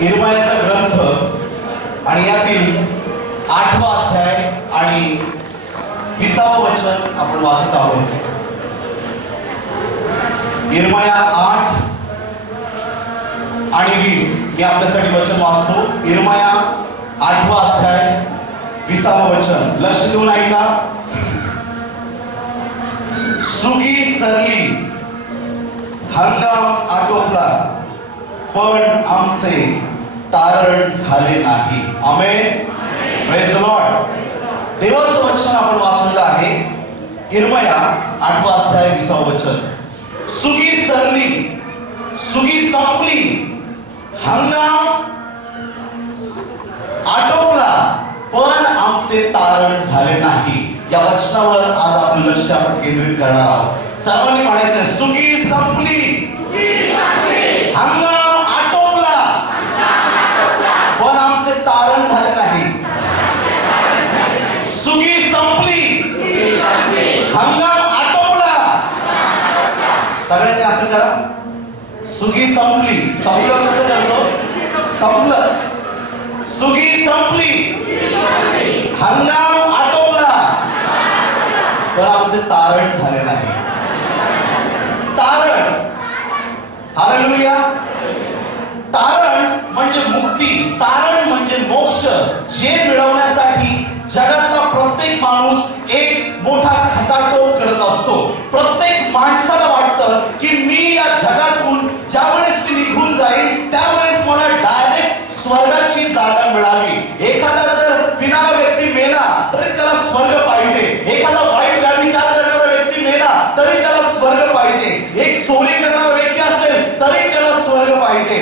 इर्मायाचा ग्रंथ आणि यातील 8वा अध्याय आणि 20वे वचन आपण वाचत आहोत. इर्माया 8 आणि 20 मी आपल्यासाठी वचन वाचतो. इर्माया 8वा अध्याय 20वे वचन लक्ष देऊन ऐका. सुगी सरली, हंगाम आटोपला, पण आमचे तारण झाले नाही. आमेन. Praise the lord. देवाचं वचन आपण वाचलेलं आहे. इर्माया 8वा अध्याय 20वे वचन. सुगी सरली, सुगी संपली, हंगाम आटोपला, पण आमचे तारण झाले नाही. या वचनावर आज आपलं लक्ष आपण केंद्रित करणार आहोत. सर्वांनी म्हणायचं सुगी संपली, हंगाम आटोपला, पण आमचे तारण झाले नाही. सुगी संपली, हंगाम आटोपला. सगळ्यांनी असं करा. सुगी संपली. संपलं कसं करतो? संपलं. सुगी संपली, हंगाम आटोपला, पण आमचे तारण झाले नाही. तारण. हालेलुया. तारण म्हणजे मुक्ती, तारण म्हणजे मोक्ष. जे मिळवण्यासाठी जगातला प्रत्येक माणूस एक मोठा खटाटोप करत असतो. प्रत्येक माणसाला वाटतं की मी या जगातून ज्यावेळेस मी निघून जाईल त्यावेळेस मला डायरेक्ट स्वर्गाची जागा मिळावी. एखादा जर पिणारा व्यक्ती मेला तरी त्याला स्वर्ग पाहिजे. एखादा वाईट व्यभिचार करणारा व्यक्ती मेला तरी त्याला स्वर्ग पाहिजे. एक चोरी करणारा व्यक्ती असेल तरी त्याला स्वर्ग पाहिजे.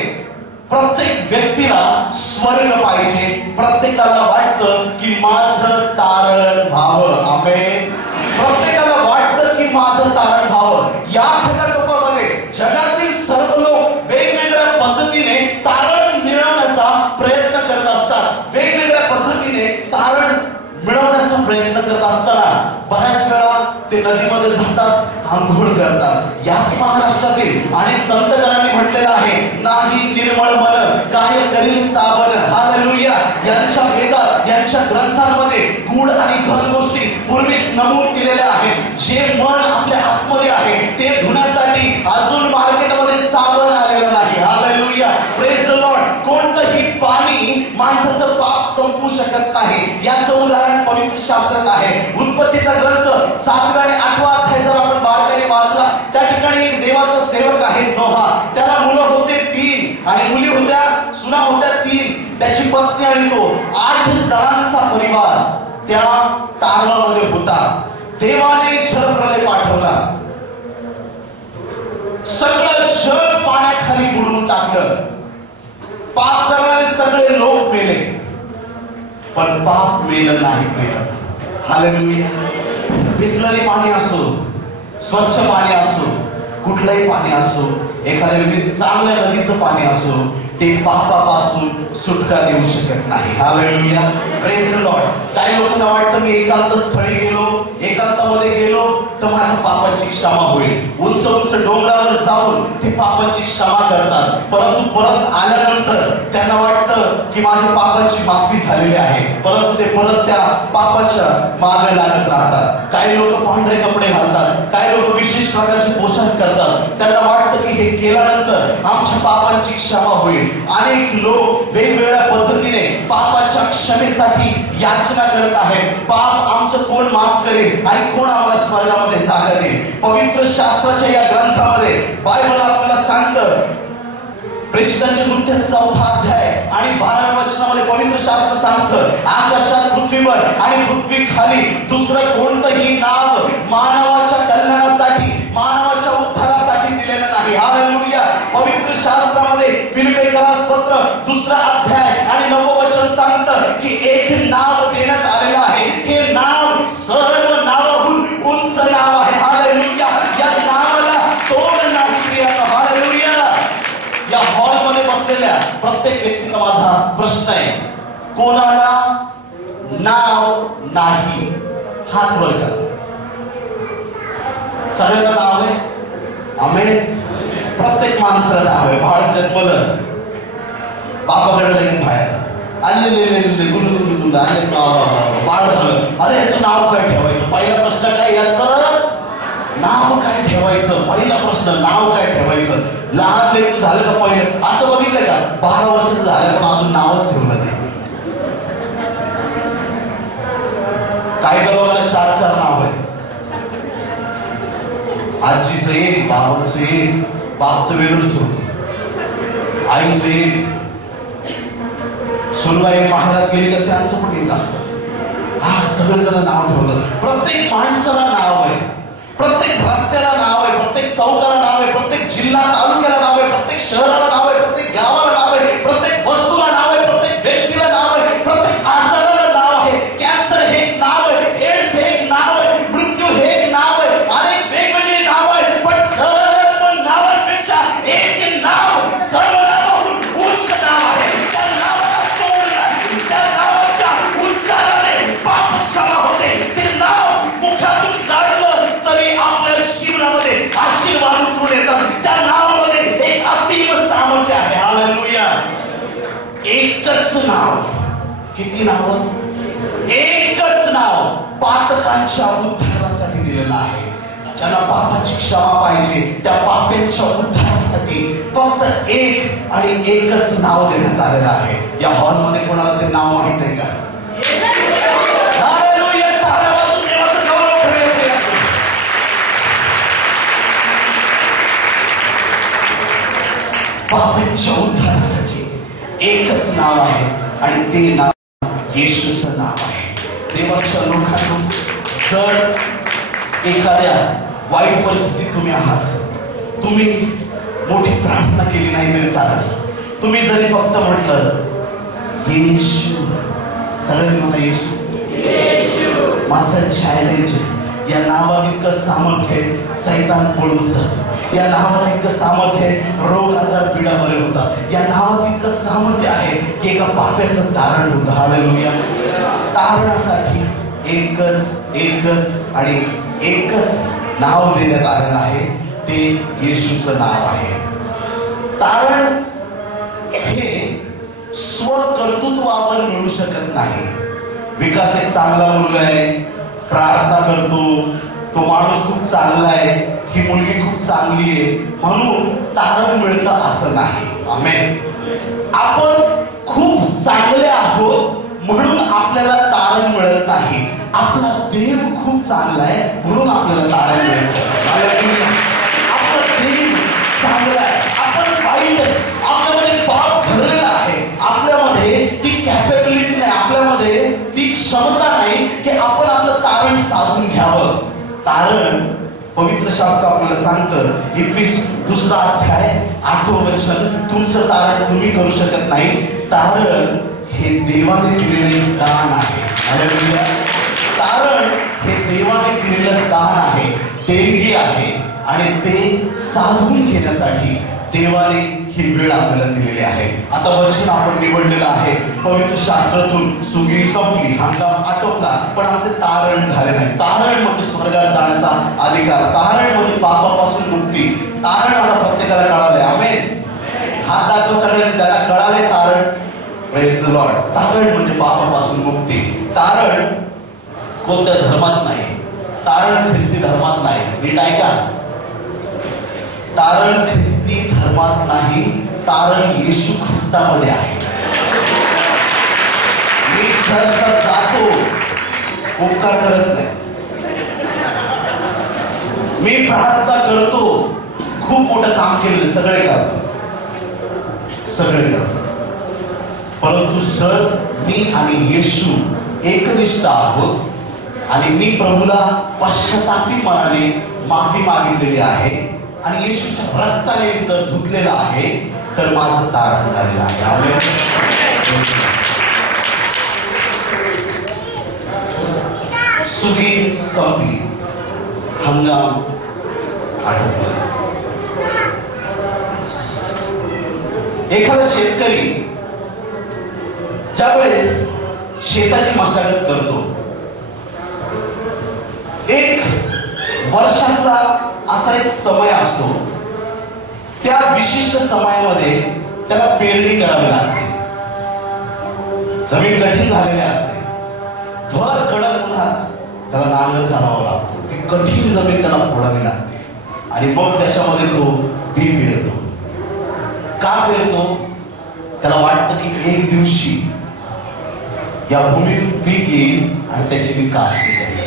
प्रत्येक व्यक्तीला स्वर्ग पाहिजे. प्रत्येकाला वाटतं की माझं तारण व्हावं. आमेन. प्रत्येकाला वाटतं की माझं तारण व्हावं. या खटाटोपामध्ये जगातील सर्व लोक वेगवेगळ्या पद्धतीने तारण मिळवण्याचा प्रयत्न करत असतात. वेगवेगळ्या पद्धतीने तारण मिळवण्याचा प्रयत्न करत असताना बऱ्याच वेळा ते नदीमध्ये जातात, आंघोळ करतात. याच महाराष्ट्रातील अनेक संतकरांनी म्हटलेलं आहे, नाही निर्मळ मन काय करील साबण. हालेलुया. यांच्या वेदात, यांच्या ग्रंथांमध्ये गूढ आणि घन गोष्टी पूर्वीच नमूद केलेल्या आहेत. जे मन आपल्या आतमध्ये आहे ते धुण्यासाठी अजून मार्केटमध्ये साबण आलेलं नाही. हालेलुया. Praise the Lord. कोणतंही पाणी माणसाचं पाप संपू शकत नाही. याचं उदाहरण पवित्र शास्त्रात आहे. उत्पत्तीचा ग्रंथ 7वा आणि 8वा अध्याय जर आपण बारकाईने वाचला त्या ठिकाणी एक देवाचा सेवक आहे नोहा. त्याला मुलं होते 3 आणि मुली होत्या, सुना होत्या 3. त्याची पत्नी आणि तो 8 जणांचा परिवार त्या तारणामध्ये होता. देवाने जलप्रलय पाठवला. सगळं जग पाण्याखाली बुडवून टाकलं. पाप करणारे सगळे लोक मेले, पण पाप मेलं नाही. हालेलुया. बिसलरी पाणी असो, स्वच्छ पाणी असो, कुठलंही पाणी असो, एखाद्या चांगल्या नदीचं पाणी असो, ते पापापासून सुटका देऊ शकत नाही. हालेलुया. Praise the Lord. काही लोकांना वाटतं मी एकांत स्थळी गेलो, एकांतामध्ये गेलो तर माझ्या पापाची क्षमा होईल. उंच उंच डोंगरावर जाऊन ते पापाची क्षमा करतात, परंतु परत आल्यानंतर त्यांना वाटतं की माझ्या पापाची माफी झालेली आहे, परंतु ते परत त्या पापाच्या मागे लागत राहतात. काही लोक पांढरे कपडे घालतात, काही लोक विशेष प्रकारचे पोशाख करतात. त्यांना वाटतं की हे केल्यानंतर आमच्या पापांची क्षमा होईल. अनेक लोक वेगवेगळ्या पद्धतीने पापाच्या क्षमेसाठी याचना करत आहेत. पाप आमचं कोण माफ करेल आणि कोण आम्हाला स्वर्गामध्ये जागा देईल. पवित्र शास्त्राच्या या ग्रंथामध्ये बायबल आपल्याला सांगतं, प्रेषितांचे कृत्य 4था अध्याय आणि 12व्या वचनामध्ये पवित्र शास्त्र सांगतं, आकाशात, पृथ्वीवर आणि पृथ्वी खाली दुसरं कोणतंही नाव मानवाच्या कल्याणासाठी, मानवाच्या उद्धारासाठी दिलेलं नाही. हालेलुया. पवित्र शास्त्रामध्ये फिलिप्पियरास पत्र 2रा अध्याय आणि 9वं वचन सांगतं की एक नाव देण्यात आलेलं आहे. हे नाव सर्व नावाहून उंच नाव आहे. हालेलुया. या नावाला तोड नाही. हालेलुया. या हॉलमध्ये बसलेल्या प्रत्येक व्यक्तीला माझा प्रश्न आहे, कोणाला नाव नाही? हात वर करा. सगळ्यांना नाव आहे? आमेन. प्रत्येक माणसाला नाव आहे. बाळ जन्मलं बापाकडे लगेच बाहेर आले गुलू आले बाळ झालं. अरे याचं नाव काय ठेवायचं? पहिला प्रश्न काय याचं नाव काय ठेवायचं? पहिला प्रश्न नाव काय ठेवायचं? लहान लेकरू झालं का पहिलं असं बघितलं का? 12 वर्ष झालं पण अजून नावच ठेवलं नाही. काय करावं? 4 नाव आहे. आजीचं एक, बाबाचं एक, बाप तर वेगळंच ठेवतो, आईचं एक, सुनबाई माहेरात गेली का त्यांचं पण एक असतं. सगळेजण नाव ठेवलं. प्रत्येक माणसाला नाव आहे, प्रत्येक रस्त्याला नाव आहे, प्रत्येक चौकाला नाव आहे, प्रत्येक जिल्हा तालुक्याला नाव आहे, प्रत्येक शहराला नाव आहे, प्रत्येक गावाला नाव आहे, प्रत्येक वस्तूला नाव आहे, प्रत्येक व्यक्तीला नाव आहे, प्रत्येक आजाराला नाव आहे. कॅन्सर हे एक नाव आहे, एड्स हे एक नाव आहे, मृत्यू हे एक नाव आहे, अनेक वेगवेगळी नाव आहे. पण सर्व नावांपेक्षा एक नाव सर्व नावाहून उच्च नाव आहे. त्या नावाला तोड नाही, त्या नावाच्या उच्चाराने पाप क्षमा होते. ते नाव मुखातून काढलं तरी आपल्या जीवनामध्ये आशीर्वाद उतरून येतात. त्या नावामध्ये एक असीम सामर्थ्य आहे. हालेलुया. एकच नाव. किती नाव? एकच नाव पातकांच्या उद्धारासाठी दिलेलं आहे. ज्यांना पापाची क्षमा पाहिजे त्या पापांच्या उद्धारासाठी फक्त एक आणि एकच नाव देण्यात आलेलं आहे. या हॉलमध्ये कोणाला ते नाव माहित नाही का? हालेलुया. टाळ्या वाजवून देवाचं गौरव करायचं. पापांच्या उद्धारासाठी एकच नाव आहे आणि ते नाव येशूचं नाव आहे. देवाच्या लोकांनो, जर एखाद्या वाईट परिस्थितीत तुम्ही आहात, तुम्ही मोठी प्रार्थना केली नाही तरी चालेल. तुम्ही जरी फक्त म्हटलं येशू, सगळ्यांनी म्हणा येशू. माझं चॅलेंज, या नावात इतकं सामर्थ्य आहे, सैतान पळून जातो. या नावात इतकं सामर्थ्य आहे, रोग आजार पीडा बरे होतात. या नावात इतकं सामर्थ्य आहे की एका पाप्याचं तारण होतं. हालेलुया. तारणासाठी एकच एकच आणि एकच नाव देण्यात आलेलं आहे, ते येशूचं नाव आहे. तारण हे स्वकर्तृत्वावर मिळू शकत नाही. विकास एक चांगला मुलगा आहे, प्रार्थना करतो, तो माणूस खूप चांगला आहे, ही मुलगी खूप चांगली आहे म्हणून तारण मिळतं असं नाही. आमेन. आपण खूप चांगले आहोत म्हणून आपल्याला तारण मिळत नाही. आपला देव खूप चांगला आहे म्हणून आपल्याला तारण मिळतं. आपला देव चांगला आहे, आपण वाईट आहे, आपल्यामध्ये पाप भरलेला आहे, आपल्यामध्ये ती कॅपेबिलिटी नाही, आपल्यामध्ये ती क्षमता नाही की आपण आपलं तारण साधून घ्यावं. तारण पवित्र शास्त्र आपल्याला सांगतं, 22 अध्याय 8 वचन, तुमचं तारण तुम्ही करू शकत नाही. तारण हे देवाने दिलेले दान आहे. हालेलुया. तारण हे देवाने दिलेलं दान आहे, देणगी आहे आणि ते साधून घेण्यासाठी देवाने ही वेळ आपल्याला दिलेली आहे. आता वचन आपण निवडलेलं आहे, पवित्र शास्त्रातून सुगी संपली, हंगाम आटोपला, पण आमचे तारण झाले नाही. तारण म्हणजे स्वर्गात जाण्याचा अधिकार, तारण म्हणजे पापापासून मुक्ती. तारण मला प्रत्येकाला कळालंय. आमेन. हात दाखव सगळ्यांनी ज्याला कळाले तारण. Praise the Lord. तारण म्हणजे पापापासून मुक्ती. तारण कोणत्या धर्मात नाही, तारण ख्रिस्ती धर्मात नाही. नीट ऐका, तारण ख्रिस्ती धर्मात नाही, तारण येशू ख्रिस्तामध्ये आहे. मी चर्चला जातो, उपकार करत नाही. मी प्रार्थना करतो, खूप मोठं काम केलेलं, सगळे करतो, परंतु सर मी आणि येशू एकनिष्ठ आहोत आणि मी प्रभूला पश्चातापी मनाने माफी मागितलेली आहे आणि येशूच्या रक्ताने जर धुतलेलं आहे तर माझं तारण झालेलं आहे. आमेन. सुगी संपली, हंगाम आटोपला. एखादा शेतकरी ज्यावेळेस शेताची मशागत करतो, एक वर्षाचा असा एक समय असतो, त्या विशिष्ट समयामध्ये त्याला पेरणी करावी लागते. जमीन कठीण झालेली असते, भर कडक उन्हात त्याला नांगर चालवावा लागतो, ती कठीण जमीन त्याला फोडावी लागते आणि मग त्याच्यामध्ये तो बी पेरतो. का पेरतो? त्याला वाटतं की एक दिवशी या भूमीतून पीक येईल आणि त्याची मी काढणी करेल.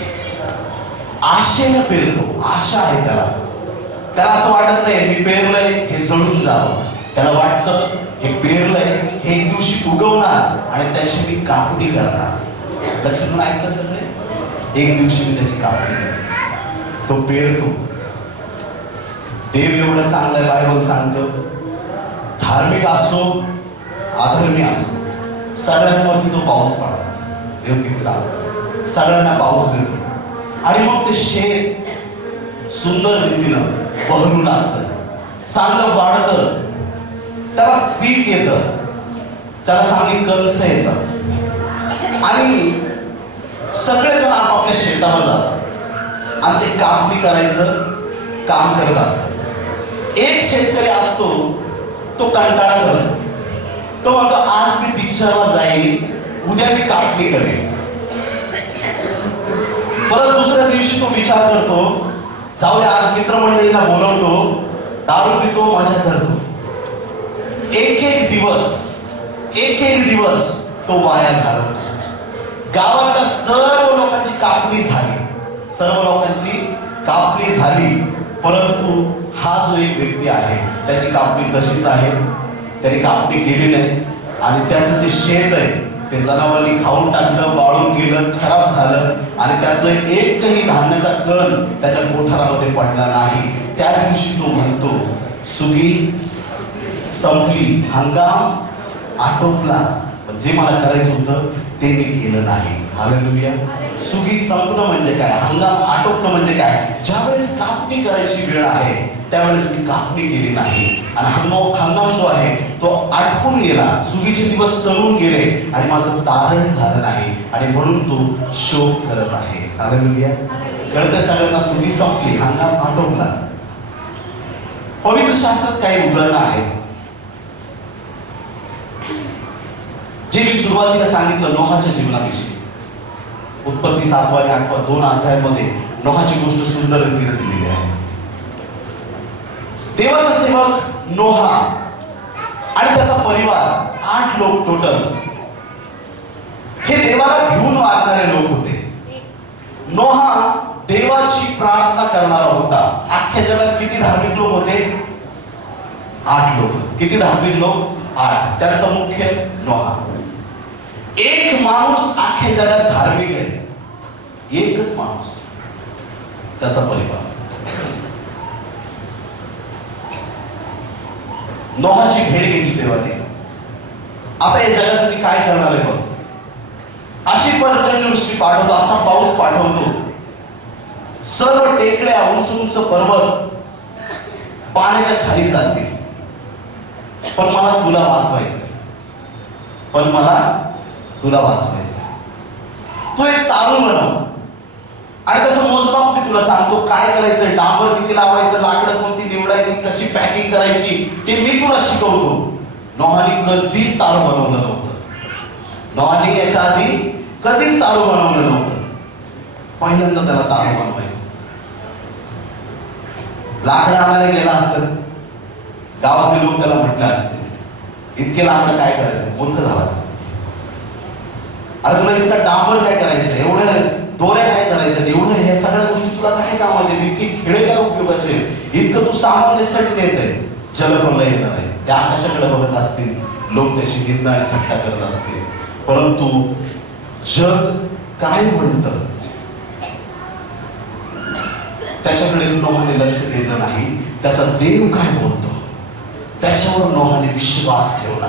आशेनं पेरतो, आशा आहे त्याला. त्याला असं वाटत नाही मी पेरलंय हे जळून जावं. त्याला वाटतं हे पेरलंय हे एक दिवशी उगवणार आणि त्याची मी कापणी करणार. लक्षात ऐकतं सगळे, एक दिवशी मी त्याची कापणी करणार. तो पेरतो. देव एवढं चांगलं बायबल सांगतो, धार्मिक असो अधर्मी असो सगळ्यांवरती तो पाऊस पडतो. देव किती सांगतो, सगळ्यांना पाऊस देतो आणि मग ते शेत सुंदर रीतीनं बहरू लागतं, चांगलं वाढतं, त्याला पीक येतं, त्याला चांगली कणसं येतात आणि सगळेजण आपापल्या शेतावर जातात आणि ते कापणी करायचं काम करत असतात. एक शेतकरी असतो तो कंटाळा करतो, तो म्हणतो आज मी पिक्चरला जाईल, उद्या मी कापणी करेन. परत दुसऱ्या दिवशी तो विचार करतो जाऊ दे आज मित्रमंडळीला बोलवतो, दारू पितो, मजा करतो. एक एक दिवस तो वाया घालवतो. गावातल्या सर्व लोकांची कापणी झाली, परंतु हा जो एक व्यक्ती आहे त्याची कापणी कशीच आहे, त्याने कापणी केली नाही आणि त्याचं जे शेत आहे ते जनावरांनी खाऊन टाकलं, बाळून गेलं, खराब झालं आणि त्याचं एकही धान्याचा कण त्याच्या कोठारामध्ये पडला नाही. त्या दिवशी तो म्हणतो सुगी संपली, हंगाम आटोपला, जे मला करायचं होतं ते मी केलं नाही. हालेलुया. सुगी संपणं म्हणजे काय, हंगाम आटोपणं म्हणजे काय? ज्यावेळेस कापणी करायची वेळ आहे त्यावेळेस मी कापणी केली नाही आणि हंगाम जो आहे तो आटपून गेला, सुगीचे दिवस चढून गेले आणि माझं तारण झालं नाही आणि म्हणून तो शोक करत आहे. हालेलुया. कळतं सगळ्यांना, सुगी संपली, हंगाम आटोपला. पवित्र शास्त्रात काही उदाहरणं आहेत जे मी सुरुवातीला सांगितलं नोहाच्या जीवनाविषयी. उत्पत्ती 7 आणि 8 2 अध्यायामध्ये नोहाची गोष्ट सुंदर रीतीने दिलेली आहे. देवाचा सेवक नोहा आणि त्याचा परिवार 8 लोक टोटल, हे देवाला घेऊन वागणारे लोक होते. नोहा देवाची प्रार्थना करणारा होता. अख्ख्या जगात किती धार्मिक लोक होते? 8 लोक. किती धार्मिक लोक? 8. त्याचा मुख्य नोहा. एक माणूस अख्ख्या जगात धार्मिक आहे, एकच माणूस, त्याचा परिवार. नोहाची भेट घेतली देवाने. आता या जगात मी काय करणार आहे बघ, अशी पर्जन्यवृष्टी पाठवतो, असा पाऊस पाठवतो, सर्व टेकड्या उंच उंच पर्वत पाण्याच्या खाली जातील, पण मला तुला वाचवायचं. तू एक तारू बनव आणि त्याचं मोजमाप मी तुला सांगतो काय करायचं, डांबर किती लावायचं, लाकडं कोणती निवडायची, कशी पॅकिंग करायची ते मी तुला शिकवतो. नोहाने कधीच तारू बनवलं नव्हतं. नोहाने याच्या आधी कधीच तारू बनवलं नव्हतं. पहिल्यांदा त्याला तारू बनवायचं. लाकडं आणायला गेला असतं, गावातले लोक त्याला म्हटले असते इतके लाकडं काय करायचं, मूर्ख झालाच. अरे तुला इतका डांबर काय करायचं, एवढं दोऱ्या काय करायचं, एवढं हे सगळ्या गोष्टी तुला काय कामाचे, इतकी खेळे काय उपयोगाचे, इतकं तू सामान त्यासाठी देत आहे. जलप्रलय येणार आहे, त्या आकाशाकडे बघत असतील लोक, त्याची निंदा आणि थट्टा करत असतील, परंतु जग काय म्हणतं त्याच्याकडे नोहाने लक्ष दिलं नाही. त्याचा देव काय बोलतो त्याच्यावर नोहाने विश्वास ठेवला.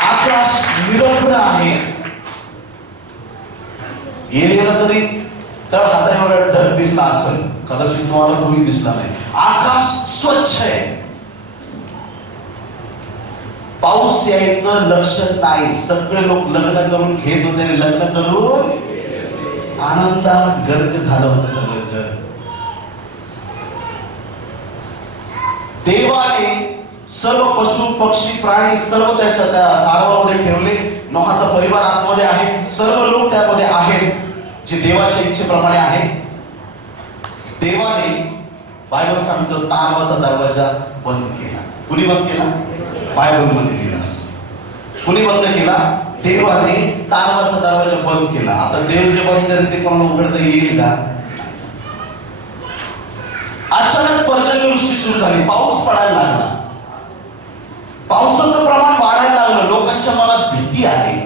आकाश निरभ्र आहे, एरियाला तरी तर हातावर ढग दिसला असेल, कदाचित तुम्हाला तोही दिसला नाही. आकाश स्वच्छ आहे, पाऊस यायचं लक्षण नाही. सगळे लोक लग्न करून घेत होते, लग्न करून आनंदात गर्क झालं होतं सगळं जग. देवाने सर्व पशु पक्षी प्राणी सर्व त्याच्या त्या तारवामध्ये ठेवले. नोहाचा परिवार आतमध्ये आहे, सर्व लोक त्यामध्ये आहेत जे देवाच्या इच्छेप्रमाणे आहे. देवाने बायबल सांगतं तारवाचा दरवाजा बंद केला. कुणी बंद केला? बायबलमध्ये लिहिलं असं. कुणी बंद केला? देवाने तारवाचा दरवाजा बंद केला. आता देव जे बंद करेल ते कोणाला उघडता येईल का? अचानक पर्जन्यवृष्टी सुरू झाली, पाऊस पडायला लागला, पावसाचं प्रमाण वाढायला लागलं. लोकांच्या मनात भीती आली.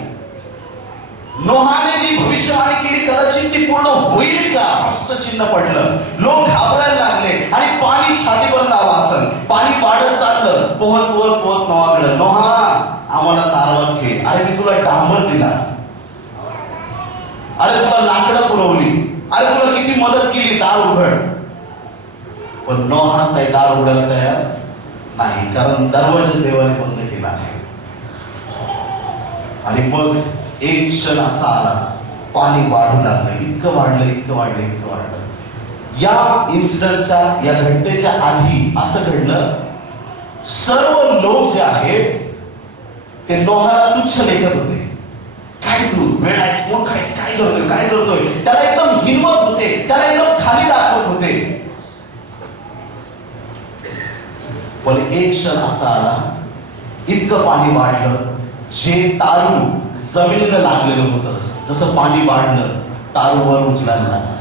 नोहाने जी भविष्यवाणी केली कदाचित ती पूर्ण होईल का प्रश्नचिन्ह पडलं. लोक घाबरायला लागले आणि पाणी छातीपर्यंत आलं असेल. पाणी वाढत चाललं, पोहत पोहत पोहत नोहाकडे, नोहा आम्हाला तारवात घे. अरे मी तुला डांबर दिला, अरे तुला लाकडं पुरवली, अरे तुला किती मदत केली, दार उघड. पण नोहा काही दार उघडायला तयार नाही, कारण दरवाजा देवाने बंद केला आहे. आणि मग एक क्षण असा आला, पाणी वाढू लागलं, इतकं वाढलं इतकं वाढलं इतकं वाढलं. या इन्सिडन्सच्या या घटनेच्या आधी असं घडलं, सर्व लोक जे आहेत ते नोहाला तुच्छ लेखत होते. काय तू वेळ आहेस, कोण खायस, काय करतोय काय करतोय, त्याला एकदम हिंमत होते, त्याला एकदम खाली दाखवत होते. पण एक क्षण असा आला, इतकं पाणी वाढलं, जे तारू जमिनीला लागलेलं होतं, जसं पाणी वाढलं तारूवर उचलायला लागलं,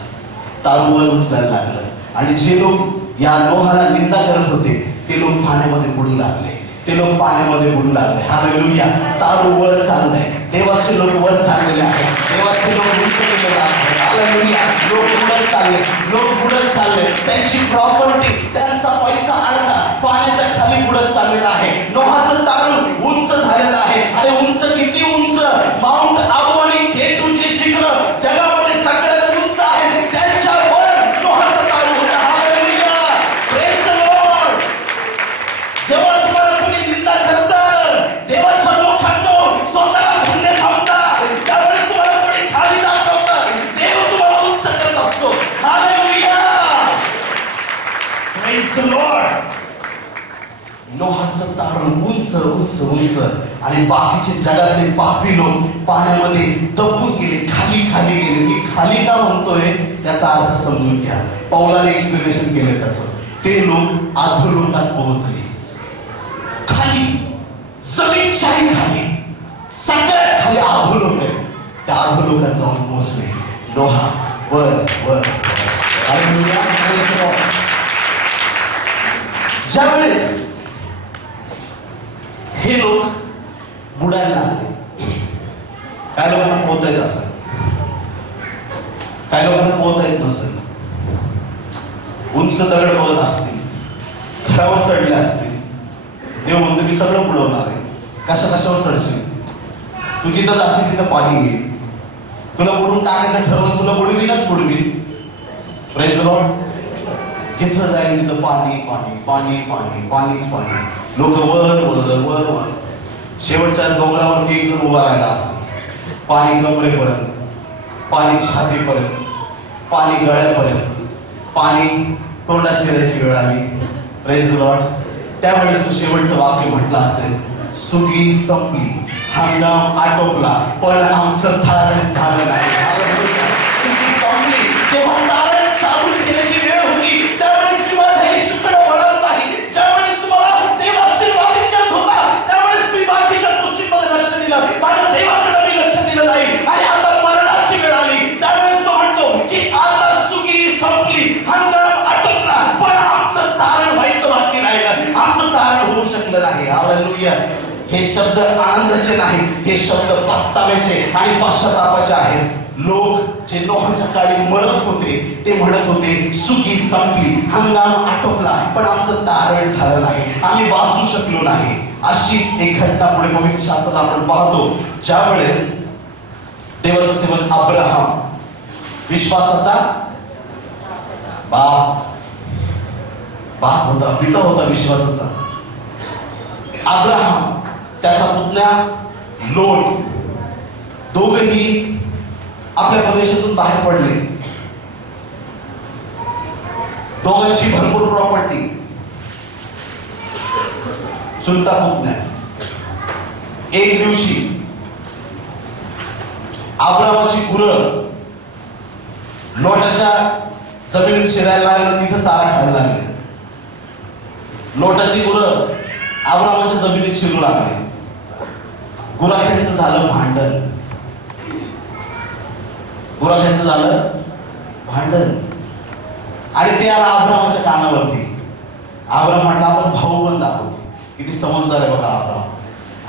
तारूवर उचलायला लागलं. आणि जे लोक या नोहाला निंदा करत होते ते लोक पाण्यामध्ये बुडू लागले, ते लोक पाण्यामध्ये बुडू लागले. हालेलुया. तारू वर चाललंय, देवाचे लोक वर चाललेले आहेत, देवाचे लोक उंच केलेले आहेत. हालेलुया. लोक बुडत चालले, लोक बुडत चालले, त्यांची प्रॉपर्टी त्यांचा पैसा अडका पाण्याच्या खाली बुडत चाललेला आहे. नोहाचं तारू उंच झालेलं आहे. आणि उंच किती उंच? माउंट आबू आणि केटूचे शिखर जगामध्ये सगळ्यात उंच आहे, त्यांच्यावर नोहाचं तारू होता. हालेलुया. Praise the Lord. जेव्हा तुम्हाला कोणी निंदा करतं, देवाचा लोकांनो स्वतःला धन्य थांबता, त्यावेळेस तुम्हाला कोणी खाली दाखवतं, देव तुम्हाला उंच करत असतो. हालेलुया. Praise the lord. नोहाचं तारण उंच उंच उंच आणि बाकीचे जगातले पापी लोक पाण्यामध्ये दबून गेले, खाली खाली गेले. मी खाली का म्हणतोय त्याचा अर्थ समजून घ्या. पौलाने एक्सप्लेनेशन केलं त्याचं. ते लोक अधोलोकात पोहोचले, खाली जमीनशाही खाली, सगळ्यात खाली अधोलोक आहे, त्या अधोलोकात जाऊन पोहोचले. नोहा वर वर. ज्यावेळेस हे लोक बुडायला लागले, काय लोकांना पोहता येत असेल, काय लोकांना पोहता येत नसेल, उंच दगड बघत असतील, घरावर चढले असतील. देव म्हणतो मी सगळं बुडवणार आहे. कशा कशावर चढशील, तू जिथं जाशील तिथं पाणी येईल. तुला बुडून टाकायचं ठरवलं, तुला बुडवीनच बुडवीन. Praise the lord. जिथं जाईल तिथं पाणी पाणी पाणी पाणी पाणीच पाणी. लोक वर वर वर वर. शेवटच्या डोंगरावर एक जण उभा राहिला असतो, पाणी कमरेपर्यंत, पाणी छातीपर्यंत, पाणी गळ्यापर्यंत, पाणी तोंडा शिरायची वेळ आली. Praise the Lord. त्यावेळेस तू शेवटचं वाक्य म्हटलं असेल, सुगी संपली, हंगाम आटोपला, पण आमचं धारण झालं नाही. सुगी संपली, जेव्हा धारण चालू केल्याची वेळ होती त्यावेळेस मी माझ्या येशूकडे वळत नाही. ज्यावेळेस तुम्हाला देव आशीर्वादित करत होता त्यावेळेस मी बाकीच्या गोष्टींमध्ये लक्ष दिलं, माझ्या देवाकडे मी लक्ष दिलं नाही. आणि आता मरणाची वेळ आली त्यावेळेस तो म्हणतो की आता सुगी संपली, हंगाम आटोपला, पण आमचं धारण व्हायचं बाकी राहिलं, आमचं धारण होऊ शकलं नाही. हालेलुया. हे शब्द आनंदाचे नाही, हे शब्द पस्ताव्याचे आणि पश्चातापाचे आहेत. लोक जे नोहाच्या काळी मरत होते ते म्हणत होते सुगी संपली, हंगाम आटोपला, पण आमचं तारण झालं नाही, आम्ही वाचू शकलो नाही. अशी एक घटना पुढे पवित्र शास्त्रात आपण पाहतो. ज्यावेळेस देवाचा सेवक अब्राहम, विश्वासाचा बाप होता, पिता होता विश्वासाचा. अब्राहम, त्याचा पुतण्या लोट, दोघेही आपल्या प्रदेशातून बाहेर पडले. दोघांची भरपूर प्रॉपर्टी, चुलता पुतण्या. एक दिवशी अब्रामाची गुरं लोटाच्या जमिनीत शिरायला लागलं, तिथं चारा खायला लागले. लोटाची गुरं अब्रामाच्या जमिनीत शिरू लागले. गुराख्यांचं झालं भांडण. गुराख्यांचं झालं भांडण आणि ते आला अब्रामाच्या कानावरती. अब्राम म्हटलं आपण भाऊबंद आहोत. किती समजदार आहे बघा अब्राम.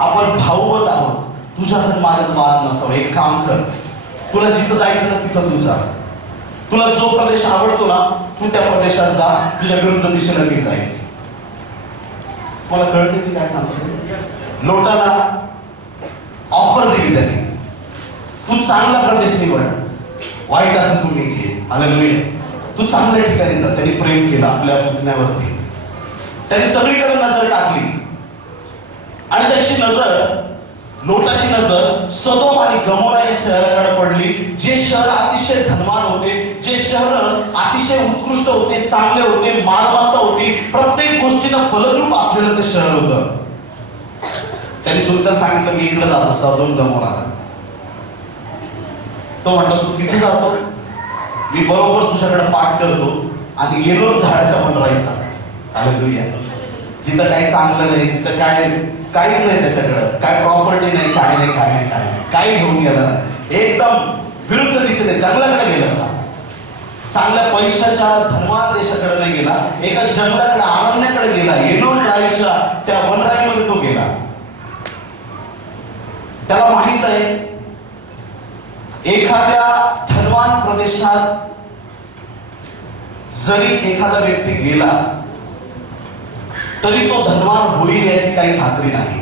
आपण भाऊबंद आहोत, तुझ्यात माझ्यात वाद नसावा. एक काम कर, तुला जिथं जायचं ना तिथं तू जा. तुला जो प्रदेश आवडतो ना तू त्या प्रदेशात जा, तुझ्या विरुद्ध दिशेला मी जाईल. मला कळते की काय सांगतो. लोटाला ऑफर दिली त्याने, तू चांगला प्रदेश निवड, वाईट असं तू घे. हालेलुया. तू चांगल्या ठिकाणी जा. त्यांनी प्रेम केलं आपल्या पुतण्यावरती. त्यांनी सगळीकडे नजर टाकली आणि त्याची नजर, लोटाची नजर सदोम आणि गमोरा या शहराकडे पडली. जे शहर अतिशय धनवान होते, जे शहर अतिशय उत्कृष्ट होते, चांगले होते, मालमत्ता होती, प्रत्येक गोष्टीनं फलद्रूप असलेलं ते शहर होतं. त्यांनी सुद्धा सांगितलं की इकडे जातो सदोम गमोराला. तो म्हटलं तू तिथे जातो, मी बरोबर तुझ्याकडे पाठ करतो आणि गेलो झाडाच्या वनराईचा. हालेलुया. जिथं काही चांगलं नाही, जिथं काहीच नाही, त्याच्याकडं काय प्रॉपर्टी नाही, काय नाही, काय नाही, काय नाही, काही घेऊन गेला नाही. एकदम विरुद्ध दिशेने जंगलाकडे गेला. चांगल्या पैशाच्या धनवान देशाकडे नाही गेला, एका जंगलाकडे, अरण्याकडे गेला. एनोन राईच्या त्या वनराईमध्ये तो गेला. त्याला माहित आहे एखाद्या धनवान प्रदेशात जरी एखादा व्यक्ती गेला तरी तो धनवान होईल याची काही खात्री नाही.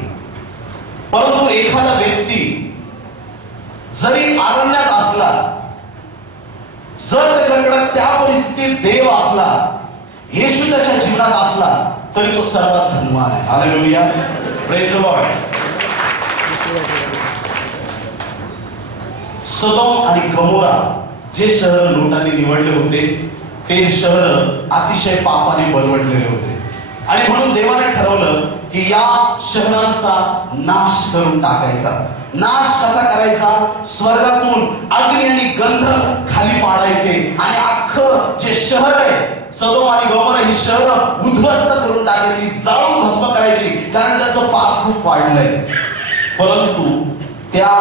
परंतु एखादा व्यक्ती जरी अरण्यात असला, जर त्याच्याकडे त्या परिस्थितीत देव असला, येशू त्याच्या जीवनात असला, तरी तो सर्वात धनवान आहे. Hallelujah. Praise the lord. Sodom आणि गमोरा जे शहर लोटांनी निवडले होते ते शहर अतिशय पापाने बलवटलेले होते आणि म्हणून देवाने ठरवलं की या शहरांचा नाश करून टाकायचा. नाश कसा करायचा? स्वर्गातून अग्नी आणि गंध खाली पाडायचे आणि अख्खं जे शहर आहे सदोम आणि गमोरा ही शहरं उद्ध्वस्त करून टाकायची, जाळून भस्म करायची, कारण त्याचं पाप खूप वाढलंय. परंतु त्या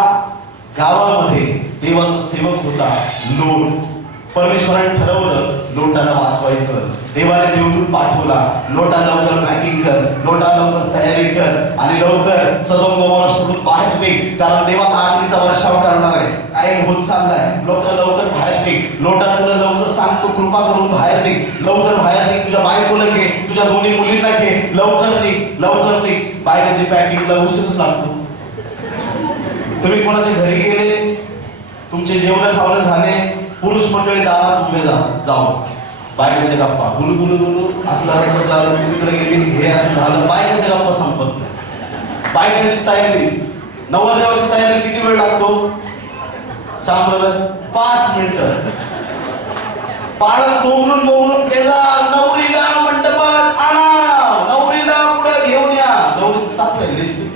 गावामध्ये देवाचा सेवक होता लोट. परमेश्वराने ठरवलं लोटाला वाचवायचं. देवाने देवदूत पाठवला, लोटा लवकर पॅकिंग कर, लोटा लवकर तयारी कर आणि लवकर सदोम गमोरा सोडून बाहेर निघ, कारण देवा आगीचा वर्षाव करणार आहे. काय होत चाललाय, लोक लवकर बाहेर निघ. लोटा तुला लवकर सांगतो, कृपा करून बाहेर निघ, लवकर बाहेर निघ. तुझ्या बायकोला घे, तुझ्या दोन्ही मुलींना घे, लवकर निघ, लवकर निघ. बायकाची पॅकिंगला उशीर लागतो. तुम्ही कोणाच्या घरी गेले, तुमचे जेवण खावणं झाले, पुरुष मंडळी दारात उभे जाऊ, बायकाचे गप्पा गुलू गुलू गुलू असला झालं, तिकडे गेली, हे असं झालं, बायकाचे गप्पा संपत नाही. बायकाची तयारी, नवरदेवाची तयारी किती वेळ लागतो? सांभाळलं 5 मिनिटं. पाळत बोलून केला, नवरीला मंडपात आणा, नवरीला पुढे घेऊन या. नवरीचं चाललंय,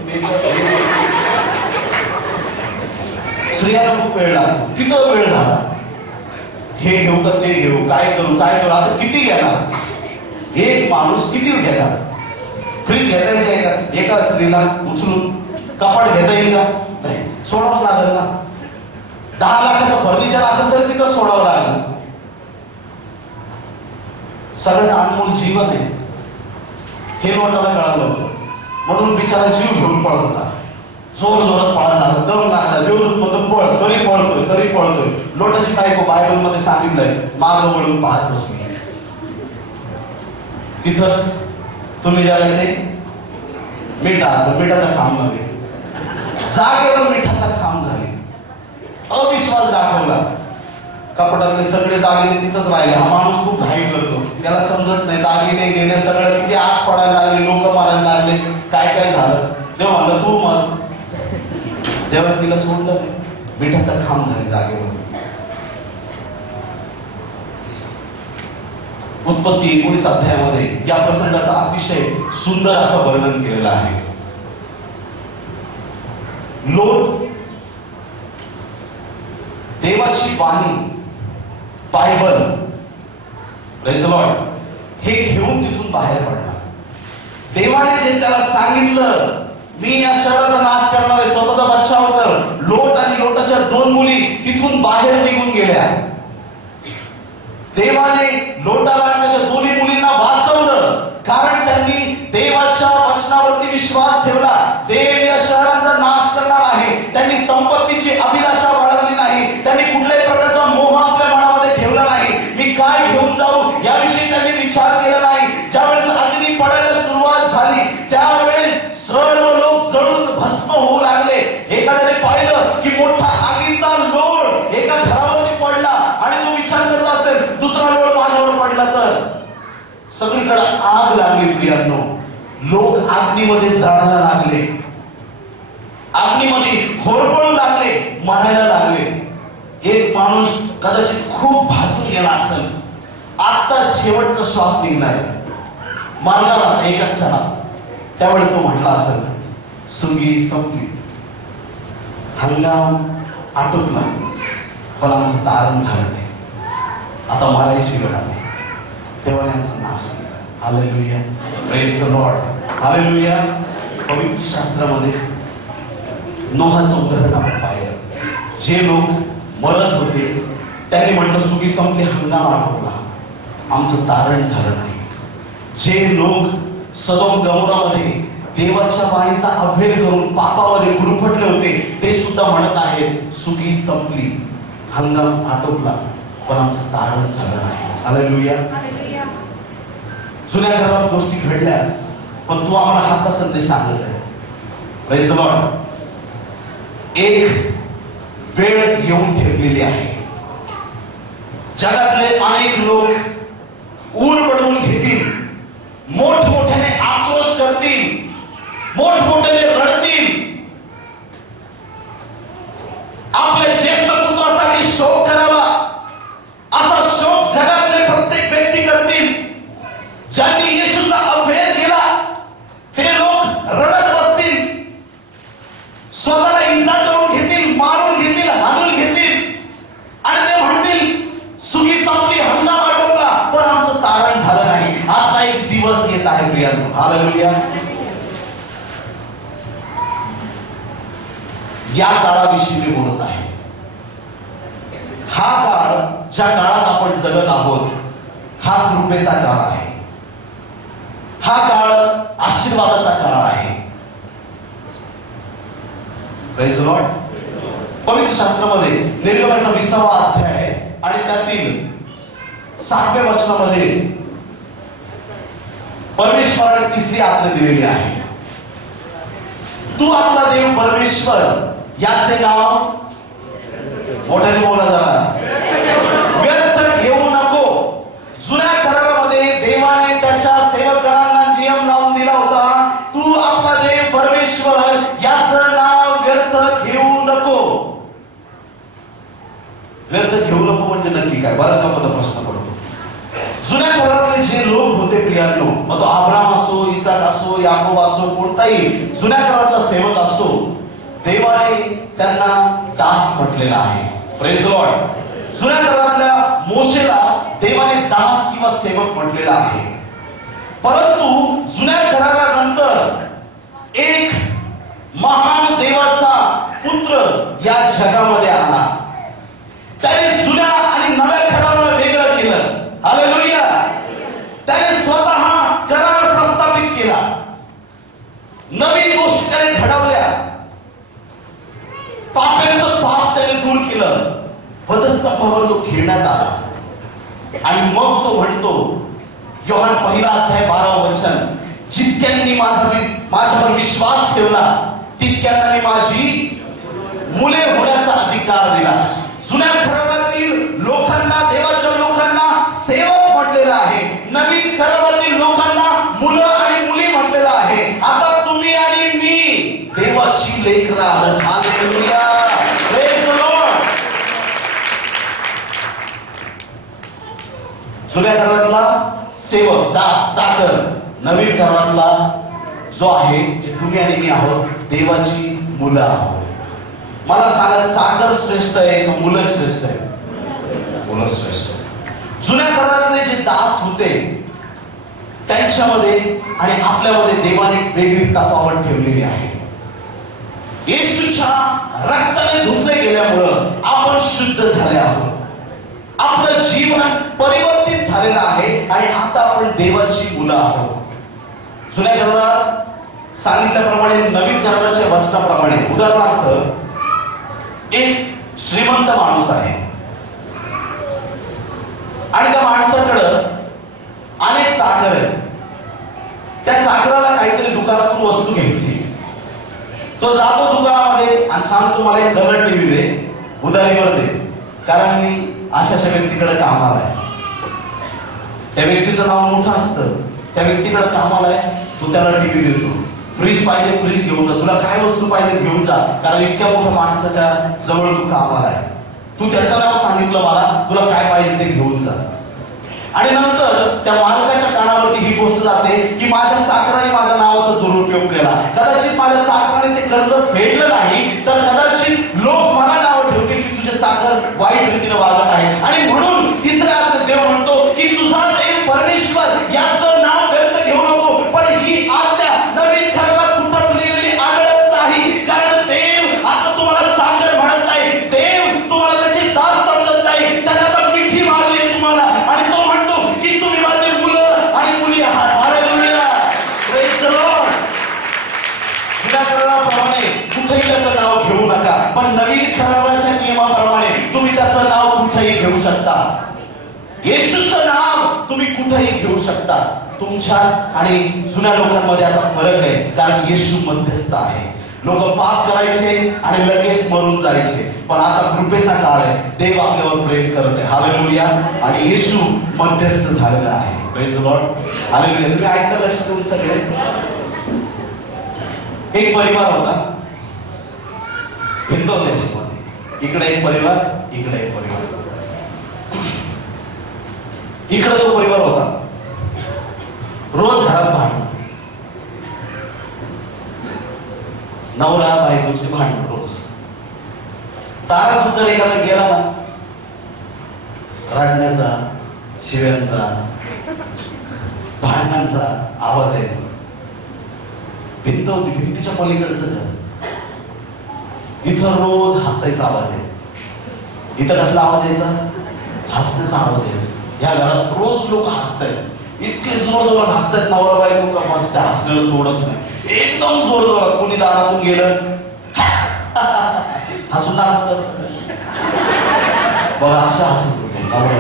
स्त्रियांना खूप वेळ लागतो, तिथं वेळ झाला. हे घेऊ का ते घेऊ, काय करू, आता किती घेणार? एक माणूस किती घेणार? फ्रीज घेता येईल का एका स्त्रीला उचलून? कपाट घेता येईल का? नाही, सोडावंच लागेल ना. 10 लाखाचं फर्निचर असेल तरी तिथं सोडावं लागेल. सगळ्यात अनमोल जीवन आहे हे लोटाला कळालं होतं, म्हणून बिचारा जीव घेऊन पळत होता. जोर जोरात पळायला लागला, दम लागला, देवदूत मधून पळ, तरी पळतोय. लोटाची बायको बायबल मध्ये सांगितलंय, मागं वळून पाहत बसली. तिथंच तुम्ही जायचे मिठाचा खांब नव्हे, जागेवर मिठाचा खांब झाले. अविश्वास दाखवला. कपडातले सगळे दागिने तिथंच राहिले. हा माणूस खूप घाई करतो, त्याला समजत नाही दागिने गेले, सगळं किती आग पडायला लागले, लोक मारायला लागले, काय झालं. देव म्हणलं तू मग. देवाने तिला सोडलं नाही, मिठाचा खांब झाले जागेवर. उत्पत्ती 19 अध्यायामध्ये या प्रसंगाचं अतिशय सुंदर असं वर्णन केलेलं आहे. लोट देवाची वाणी, बायबल, प्रेज द लॉर्ड, हे घेऊन तिथून बाहेर पडला. देवाने जे त्याला सांगितलं, मी या शहराचा नाश करणार आहे, स्वतःचा बचाव कर, लोट आणि लोटाच्या 2 मुली तिथून बाहेर निघून गेल्या. देवाने लोटाला आणि त्याच्या 2 मुलींना वाचवलं, कारण त्यांनी देवाच्या वचनावरती विश्वास ठेवला. देव या शहरांचा नाश करणार आहे. त्यांनी संपत्तीची अभिलाषा बाळगली नाही. त्यांनी कुठल्याही प्रकारचा मोह आपल्या मनामध्ये ठेवला नाही. मी काय घेऊन जाऊ याविषयी त्यांनी विचार केला नाही. ज्यावेळेस अग्नी पडायला सुरुवात झाली त्यावेळेस सर्व लोक जळून भस्म होऊ लागले. एखाद्याने पाहिलं की मोठा आगीचा लोळ एका घरावरती पडला आणि तो विचार करत असेल दुसरा लोळ माझ्यावर पडला तर. सगळीकडे आग लागली प्रियांनो. लोक अग्नीमध्ये जळायला लागले, अग्नीमध्ये होरपळू लागले, मरायला लागले. एक माणूस कदाचित खूप भाजून गेला असेल, आता शेवटचा श्वास निघणार मारणार एका क्षणात. त्यावेळी तो म्हटला असेल, सुंगी संपली, हंगाम आटोपला, पण आमचं तारण झालं नाही, आता मारायची वेळ आली. तेव्हा यांचा नाश केला. Hallelujah, praise the Lord, hallelujah. पवित्र शास्त्रामध्ये नोहाचं उदाहरण आपण पाहिलं. जे लोक मरत होते त्यांनी म्हटलं, सुगी संपली, हंगाम आटोपला, आमचं तारण झालं नाही. जे लोक सदोम गमोरामध्ये देवाच्या वाणीचा अभेद करून पापामध्ये गुरफटले होते ते सुद्धा म्हणत आहेत, सुगी संपली, हंगाम आटोपला, पण आमचं तारण झालं नाही. हालेलुया. जुन्या घरात गोष्टी घडल्या, पण तू आम्हाला हाता संदेश सांगत आहे. Praise the Lord. एक वेळ येऊन ठेवलेली आहे. जगातले अनेक लोक ऊर पडवून घेतील, मोठमोठ्याने आक्रोश करतील, मोठमोठ्याने रडतील, आपल्या ज्येष्ठ पुत्रासाठी शोक करावा असा शोक जगातले प्रत्येक व्यक्ती करतील. ज्यांनी येशूचा अभेद केला ते लोक रडत बसतील, स्वतःला इंदा करून घेतील, मारून घेतील, हाणून घेतील आणि ते म्हणतील, सुगी संपली, हंगाम आटोपला, पण आमचं तारण झालं नाही. आता एक दिवस येत आहे प्रियांनो. हालेलुया. या काळाविषयी मी बोलत आहे. हा काळ ज्या काळात आपण जगत आहोत हा कृपेचा काळ आहे. हा काळ आशीर्वादाचा काळ आहे. Praise the Lord. पवित्र शास्त्रामध्ये निर्गमनाचा 20वा अध्याय आणि त्यातील 7व्या वचनामध्ये परमेश्वराने 3री आज्ञा दिलेली आहे. तू आपला देव परमेश्वर याचे नाव मोठ्याने बोला जरा, व्यर्थ घेऊ नको. जुन्या करारामध्ये देवाने त्याच्या सेवकांना नियम लावून दिला होता, तू आपला देव परमेश्वर याचं नाव व्यर्थ घेऊ नको. व्यर्थ घेऊ नको म्हणजे नक्की काय? बराच लोकांना प्रश्न पडतो. जुन्या करारातले जे लोक होते प्रियांनो, मग तो अब्राम असो, इसाक असो, याकोब असो, कोणताही जुन्या करारातला सेवक असो, देवाने त्यांना दास म्हटलेला आहे. Praise the Lord. जुन्या करारातल्या मोशेला देवाने दास किंवा सेवक म्हटलेला आहे. परंतु जुन्या करारानंतर एक महान देवाचा पुत्र या जगामध्ये आला. त्याने जुन्या आणि नव्या कराराला वेगळं केलं. हालेलुया. त्याने स्वतः करार प्रस्थापित केला, नवीन गोष्टी त्याने घडवल्या, पापाचं पाप त्याने दूर केलं, वधस्तंभावर तो खेळण्यात आला आणि मग तो म्हणतो, योहान 1 अध्याय 12 वचन, जितक्यांनी माझ्यावर विश्वास ठेवला तितक्यांना मी माझी मुले होण्याचा अधिकार दिला. जुन्या करारातील लोकांना, देवाच्या लोकांना सेवक म्हटलेलं आहे. नवीन करारातील लोकांना मुलं आणि मुली म्हटलेलं आहे. आता तुम्ही आणि मी देवाची लेकरं आहात. हालेलुया. Praise the Lord. जुन्या करारातला सेवक, दास, चाकर. नवीन करारातला जो आहे, जे तुम्ही आणि मी आहोत, देवाची मुलं आहोत. मला सांगा, चाकर श्रेष्ठ आहे का मुलं श्रेष्ठ आहे? मुलं श्रेष्ठ. जुन्या करारातले जे दास होते त्यांच्यामध्ये आणि आपल्यामध्ये देवाने एक वेगळी तफावत ठेवलेली आहे. येशूच्या रक्ताने धुतले गेल्यामुळं आपण शुद्ध झाले आहोत. आपलं जीवन परिवर्तित झालेलं आहे आणि आता आपण देवाची मुलं आहोत. जुन्या करारात सांगितल्याप्रमाणे, नवीन कराराच्या वचनाप्रमाणे, उदाहरणार्थ एक श्रीमंत माणूस आहे आणि त्या माणसाकडं अनेक चाकर आहेत. त्या चाकराला काहीतरी दुकानातून वस्तू घ्यायची. तो जातो दुकानामध्ये आणि सांगतो, मला एक कलर टीव्ही दे, उधारीवर दे, कारण मी अशा व्यक्तीकडे कामाला आहे. त्या व्यक्तीचं नाव मोठं असतं. त्या व्यक्तीकडे कामाला आहे, तो त्याला टीव्ही देतो. फ्रीज पाहिजे, फ्रीज घेऊन जा, तुला काय वस्तू पाहिजे घेऊन जा, कारण इतक्या मोठ्या माणसाच्या जवळ तू कामाला आहे. तू त्याचं नाव सांगितलं मला, तुला काय पाहिजे ते घेऊन जा. आणि नंतर त्या मालकाच्या कानावरती ही गोष्ट जाते की माझ्या चाकराने माझ्या नावाचा दुरुपयोग केला. कदाचित माझ्या चाकराने ते कर्ज फेडलं नाही, तर कदाचित लोक मला नाव ठेवतील की तुझे चाकर वाईट रीतीने वागत आहे. आणि म्हणून तिसऱ्या अर्थात देव म्हणतो की तुझाच एक परमेश्वर याचं नाव व्यर्थ घेऊ नको. पण ही आज्ञा नवीन करारात कुठं लिहिलेली आढळत नाही, कारण देव आता तुम्हाला चाकर म्हणत नाही. देव तुम्हाला त्याची दास समजत नाही. त्याच्या मिठी मारली तुम्हाला आणि तो म्हणतो की तुम्ही माझे मुलं आणि मुली आहात. Hallelujah, praise the Lord. जुन्या कराराप्रमाणे कुठेही त्याचं नाव घेऊ नका, पण नवीन कराराच्या नियमाप्रमाणे तुम्ही त्याचं नाव कुठेही घेऊ शकता. येशूचं नाव तुम्ही कुठेही घेऊ शकता. तुमच्या आणि जुन्या लोकांमध्ये आता फरक आहे, कारण येशू मध्यस्थ आहे. लोक पाप करायचे आणि लगेच मरून जायचे, पण आता कृपेचा काळ आहे. देव आपल्यावर प्रेम करत आहे. हालेलुया. आणि येशू मध्यस्थ झालेला आहे. Praise the Lord. हालेलुया. तुम्ही ऐकता लक्ष देऊन सगळे. एक परिवार होता, फिरतो त्याच्यामध्ये. इकडे एक परिवार, इकडे एक परिवार. इकडे जो परिवार होता, रोज घरात भांडण, नवरा बायकोची भांडण रोज. दारातून जर एखादा गेला ना, रडण्याचा, शिव्यांचा, भांडणांचा आवाज यायचा. भिंत होती, भिंतीच्या पलीकडचं घर. इथं रोज हसायचा आवाज यायचा. इथं कसला आवाज यायचा? हसण्याचा आवाज यायचा. या घरात रोज लोक हसतायत, इतके जोर जोरात हसतायत. नवरा बायको का मस्त, हसलेलं थोडंच नाही, एकदम जोर जोरात. कोणी दारातून गेलं हसून दाखवतात बघा, असं हसत होते नवरा.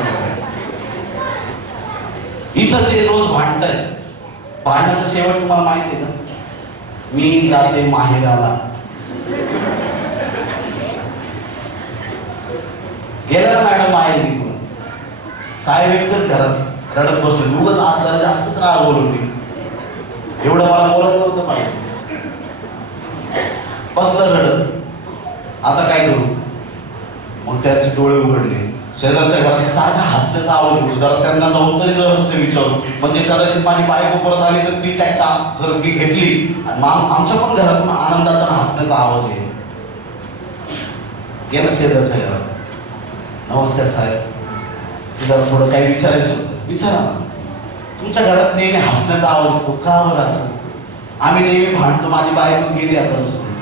इथं जे रोज भांडतायत, भांडण्याचा शेवट तुम्हाला माहिती आहे का? मी जाते माहेराला. गेला मॅडम माहेर निघून, साहेब एकच घरात रडत बसले. उगाच आज जरा जास्तच राग बोलवली, एवढं मला बोलत नव्हतं पाहिजे. बसलं रडत. आता काय करू? मग त्याचे डोळे उघडले. शेजारच्या घरात सारखा हसण्याचा आवाज होतो. जरा त्यांना जाऊन तरी रहस्य विचारू, म्हणजे कदाचित माझी बायको परत आली तर ती काय जर ती घेतली आणि आमच्या पण घरातून आनंदाचा हसण्याचा आवाज येईल. गेलं शेजारच्या घरात. नमस्कार साहेब, तुला थोडं काही विचारायचं होतं. विचारा ना. तुमच्या घरात नेहमी हसण्याचा आवाज होतो, का बरं असं? आम्ही नेहमी भांडतो, माझी बायको गेली आता नुसतं.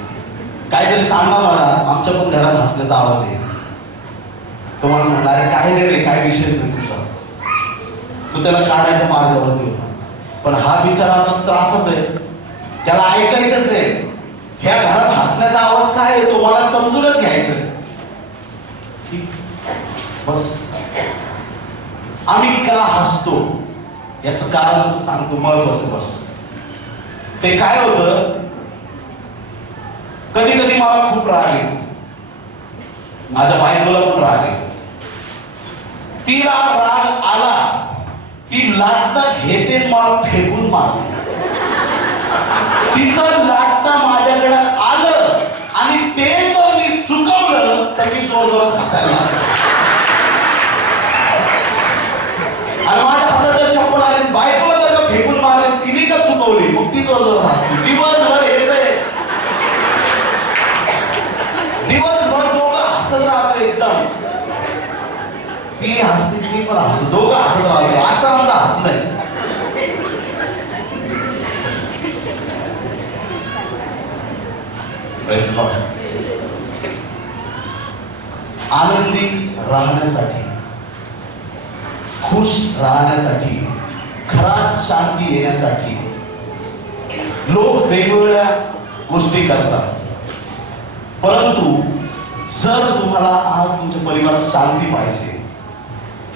काहीतरी सांगा मला, आमच्या पण घरात हसण्याचा आवाज येईल. तुम्हाला म्हटलं, अरे काय रे, काय विशेष नाही तुझा. तो त्याला काढायच्या मार्गावरती होता. पण हा बिचारा आता त्रासच आहे, त्याला ऐकायचंच आहे. ह्या घरात हसण्याचा आवाज काय आहे तो मला समजूनच घ्यायचं. बस आम्ही का हसतो याचं कारण सांगतो, महत्वाचं. बस ते काय होतं, कधी कधी मला खूप राग येतो, माझ्या बायकोला पण राग येतो. तिला राग आला, ती लाटणं घेते, मला फेकून मारते. तिचं लाटणं माझ्याकडे आलं आणि ते जर मी चुकवलं तर मी जोर जोरात हसायला. आणि माझ्या हातात जर चप्पल आली, दिवसभर दोघं हसत राहतो एकदम. ती हसते ती पण हसत, दोघं हसत राहतो. असं आमचं हसणं. आनंदी राहण्यासाठी, खुश राहण्यासाठी, घरात शांती येण्यासाठी लोक वेगवेगळ्या गोष्टी करतात. परंतु जर तुम्हाला आज तुमच्या परिवारात शांती पाहिजे,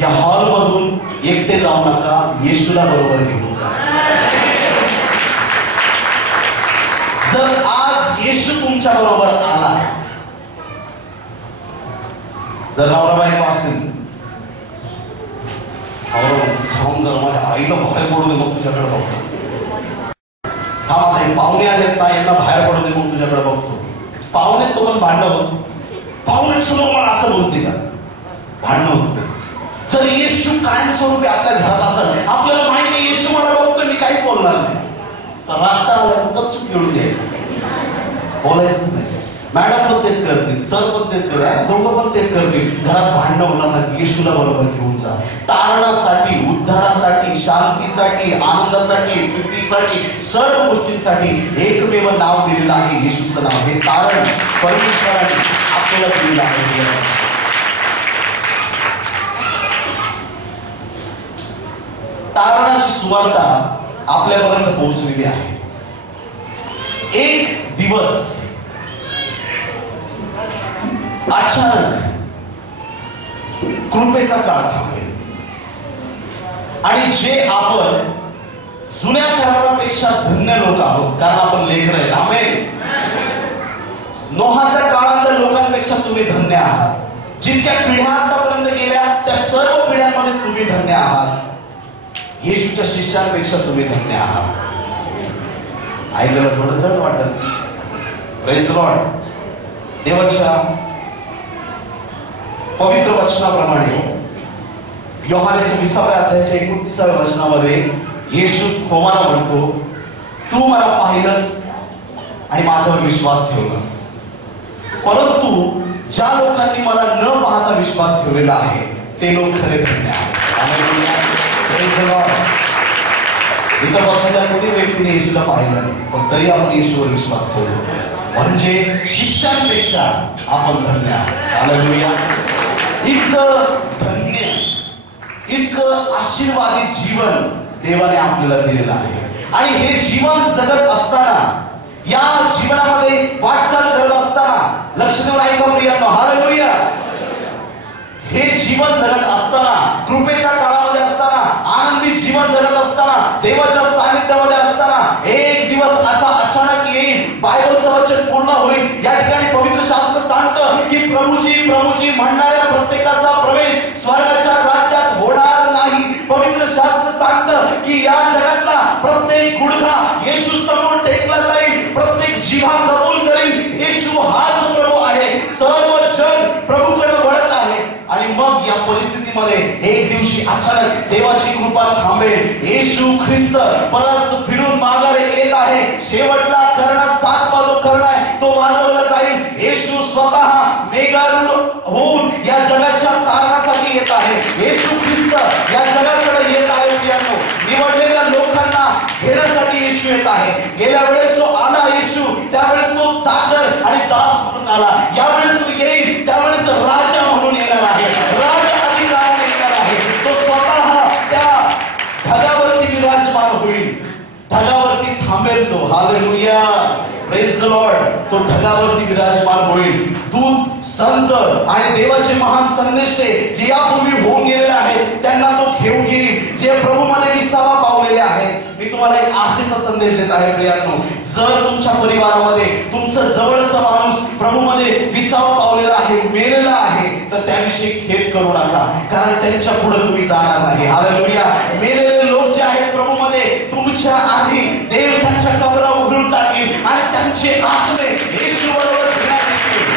या हॉलमधून एकटे जाऊ नका, येशूला बरोबर घेऊन जा. जर आज येशू तुमच्या बरोबर आला, जर नवरा बायको असेल, खाऊन जर माझ्या आईला बाहेर पडू दे, मग तुझ्याकडे बघतो. हा माझे पाहुणे आलेत ना, यांना बाहेर पडू दे, मग तुझ्याकडे बघतो. पाहुणे तो पण भांडणं होत, पाहुणे समोर मला असं बोलते का, भांडणं होत. तर येशू कायमस्वरूपी आपल्या घरात असेल, आपल्याला माहिती येशू मला बघतोय, मी काहीच बोलणार नाही, तर रागता आला गपचूप घेऊन घ्यायचं, बोलायचंच नाही. मॅडम पण तेच करतील, सर पण तेच करतील, दोघं पण तेच करतील. घरात भांडणं होणार नाही. येशूला बरोबर घेऊन जा. तारणासाठी, उद्धारासाठी, शांतीसाठी, आनंदासाठी, प्रीतीसाठी, सर्व गोष्टींसाठी एकमेव नाव दिलेलं आहे, येशूचं नाव. हे तारण परमेश्वराने आपल्याला दिलेलं आहे. तारणाची सुवार्ता आपल्यापर्यंत पोहोचलेली आहे. एक दिवस अचानक कृपेचा काळ थांबेल आणि जे आपण जुन्या करारापेक्षा धन्य लोक आहोत, कारण आपण लेकर आहेत. आमेन. नोहाच्या काळातल्या लोकांपेक्षा तुम्ही धन्य आहात. जितक्या पिढ्या आतापर्यंत गेल्या त्या सर्व पिढ्यांमध्ये तुम्ही धन्य आहात. येशूच्या शिष्यांपेक्षा तुम्ही धन्य आहात. ऐकलं थोडं जड वाटत. Praise the Lord. देवाच्या पवित्र वचनाप्रमाणे योहानेच्या 20व्या अध्यायाच्या 29व्या वचनामध्ये येशू थोमाला म्हणतो, तू मला पाहिलंस आणि माझ्यावर विश्वास ठेवलास, परंतु ज्या लोकांनी मला न पाहता विश्वास ठेवलेला आहे ते लोक खरे धन्य आहेत. इथं बसलेल्या कोणी व्यक्तीने येशूला पाहिलं नाही, पण तरी आपण येशूवर विश्वास ठेवतो, म्हणजे शिष्यांपेक्षा आपण धन्य आहोत. हालेलुया. इतकं धन्य, इतकं आशीर्वादित जीवन देवाने आपल्याला दिलेलं आहे. आणि हे जीवन जगत असताना, या जीवनामध्ये वाटचाल करत असताना, लक्ष देऊन ऐका प्रियांनो, हालेलुया. हे जीवन जगत असताना, कृपेच्या काळामध्ये असताना, आनंदी जीवन जगत असताना, देवाच्या सानिध्यामध्ये असताना एक दिवस असा अचानक येईल, बायबलचं वचन पूर्ण होईल. या ठिकाणी पवित्र शास्त्र सांगतं की प्रभूजी प्रभूजी म्हणणाऱ्या प्रत्येकाचा प्रवेश स्वर्गाच्या राज्यात होणार नाही. पवित्र शास्त्र सांगतं की या जगातला प्रत्येक गुडघा येशू समोर टेकला जाईल, प्रत्येक जिव्हा कबूल करेल येशू हाच प्रभू आहे. सर्व जग प्रभूकडे वळत आहे. आणि मग या परिस्थितीमध्ये एक दिवशी अचानक देवाची कृपा थांबेल. येशू ख्रिस्त परत फिरून माघारी येत आहे. शेवटला कर्ण 7 वाजो कर्ण आहे तो वाजवला जाईल. येशू स्वतः मेघारूढ होऊन या जगाच्या तारणासाठी येत आहे. येशू ख्रिस्त या जगाकडे येत आहे. प्रियांनो, निवडलेल्या लोकांना घेण्यासाठी येशू येत आहे. गेल्या वेळेस जो आला येशू, त्यावेळेस तो चाकर आणि दास म्हणून आला. यावेळेस तो येईल, त्यावेळेस राजा म्हणून येणार आहे, राजा अधिकाराने येणार आहे. तो स्वतः त्या ढगावरती विराजमान होईल, ढगावरती थांबेल तो. हालेलुया. Praise the Lord. तो ढगावरती विराजमान होईल. दूत, संत आणि देवाचे महान संदेष्टे जे यापूर्वी होऊन गेलेले आहेत त्यांना तो घेऊन येईल, जे प्रभूमध्ये विसावा पावलेले आहेत. मी तुम्हाला एक आशेचा संदेश देत आहे प्रियांनो, जर तुमच्या परिवारामध्ये तुमचं जवळचा माणूस प्रभूमध्ये विसावा पावलेला आहे, मेलेला आहे, तर त्याविषयी खेद करू नका, कारण त्यांच्या पुढे तुम्ही जाणार नाही. हालेलुया. मेलेले लोक जे आहेत प्रभूमध्ये, तुमच्या आधी देव त्यांच्या कबरा उघडून टाकील आणि त्यांचे आत्मे येशूबरोबर घेण्यात येतील.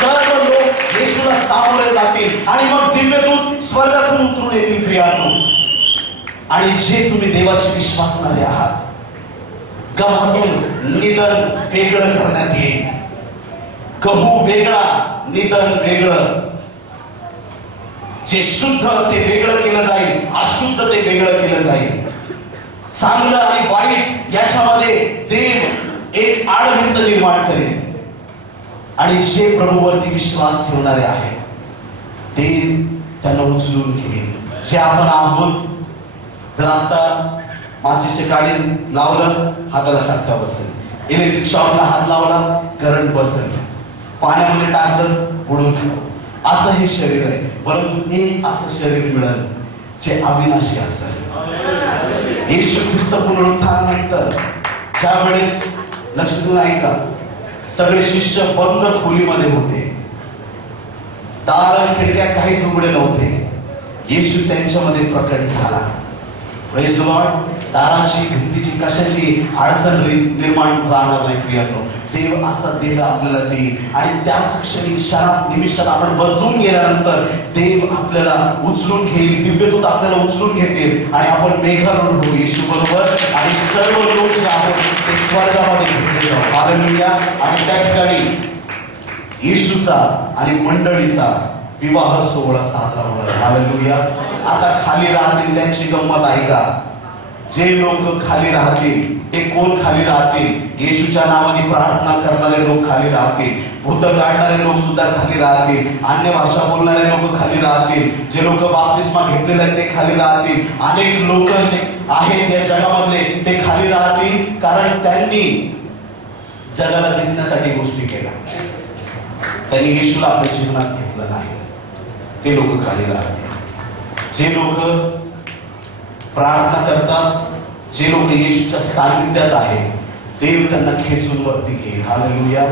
सर्व लोक येशूला सामोरे जातील आणि मग दिव्यदूत स्वर्गातून उतरून येतील. प्रियांनो, आणि जे तुम्ही देवाचे विश्वासणारे आहात, गव्हातून निधन वेगळं करण्यात येईल. गहू वेगळा, निधन वेगळं. जे शुद्ध ते वेगळं केलं जाईल, अशुद्ध ते वेगळं केलं जाईल. चांगलं आणि वाईट याच्यामध्ये देव एक आडभिंत निर्माण करेल. आणि जे प्रभूवरती विश्वास ठेवणारे आहेत ते त्यांना उचलून घेईल. जे आपण आहोत, जर आता माचीचे काडी लावलं हाताला फटका बसेल, इलेक्ट्रिक शॉकला हात लावला करंट बसेल, पाण्यामध्ये टाकलं बुडून जाऊ. असं हे शरीर आहे. परंतु एक असं शरीर मिळेल जे अविनाशी असेल. येशू ख्रिस्त पुनरुत्थानानंतर ज्या वेळेस लक्ष देऊन ऐका, सगळे शिष्य बंद खोलीमध्ये होते, दार खिडक्या काहीच उघडे नव्हते. येशू त्यांच्यामध्ये प्रकट झाला. Praise the Lord. दाराची भिंतीची कशाची अडचण निर्माण राहणार नाही. प्रियानो, देव असा देह आपल्याला देईल आणि त्याच क्षणी क्षणात निमिषात आपण बदलून गेल्यानंतर देव आपल्याला उचलून घेईल. दिव्यदूत आपल्याला उचलून घेतील आणि आपण मेघारूढ होऊ येशू बरोबर. आणि सर्व लोक जे आहेत ते स्वर्गामध्ये घेतले जाऊ. हालेलुया. आणि त्या ठिकाणी येशूचा आणि मंडळीचा विवाह सोहळा साजरा होणार. हालेलुया. आता खाली राहतील त्यांची गंमत ऐका. जे लोक खाली राहतील ते कोण खाली राहतील? येशूच्या नावाने प्रार्थना करणारे लोक खाली राहतील. भूत काढणारे लोक सुद्धा खाली राहतील. अन्य भाषा बोलणारे लोक खाली राहतील. जे लोक बाप्तिस्मा घेतलेले आहेत ते खाली राहतील. अनेक लोक जे आहेत या जगामधले ते खाली राहतील, कारण त्यांनी जगाला दिसण्यासाठी गोष्टी केल्या. त्यांनी येशूला आपल्या जीवनात घेतलं नाही. ते लोक खाली राहतील. जे लोक प्रार्थना करतात, जे लोक येशूच्या सानिध्यात आहेत, देव त्यांना खेचून वरती घेईल. हालेलुया.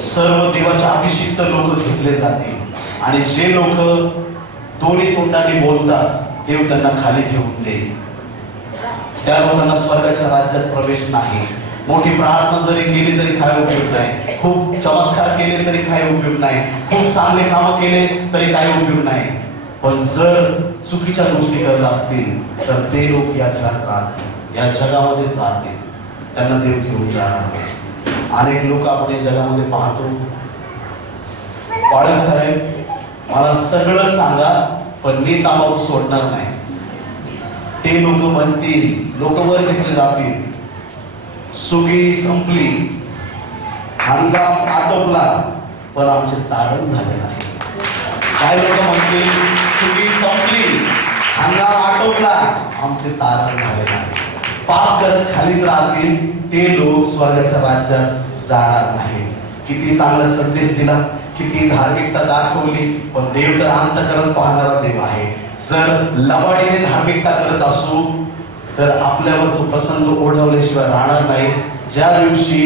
सर्व देवाच्या अभिषिक्त लोक घेतले जातील. आणि जे लोक दोन्ही तोंडाने बोलतात, देव त्यांना खाली ठेवून देईल. त्या लोकांना स्वर्गाच्या राज्यात प्रवेश नाही. मोठी प्रार्थना जरी केली तरी काय उपयोग नाही. खूप चमत्कार केले तरी काय उपयोग नाही. खूप चांगले कामं केले तरी काय उपयोग नाही. पण जर चुकीच्या गोष्टी करत असतील तर ते लोक या घरात राहतील, या जगामध्येच राहतील. त्यांना देव घेऊन जाणार नाही. अनेक लोक आपण या जगामध्ये पाहतो, पाळे साहेब मला सगळं सांगा पण मी तंबाखू सोडणार नाही. ते लोक म्हणतील, लोक वर घेतले जातील, सुगी संपली, हंगाम आटोपला पण आमचे तारण झाले नाही. काही लोक म्हणतील सुगी संपली, हंगाम आटोपला, आमचे तारण झाले नाही. पाप करत खालीच राहतील. ते लोक स्वर्गाच्या राज्यात जाणार नाही. किती चांगला संदेश दिला, किती धार्मिकता दाखवली, पण देव तर अंतःकरण पाहणारा देव आहे. जर लबाडीने धार्मिकता करत असू तर आपल्यावर तो प्रसंग ओढवल्याशिवाय राहणार नाही. ज्या दिवशी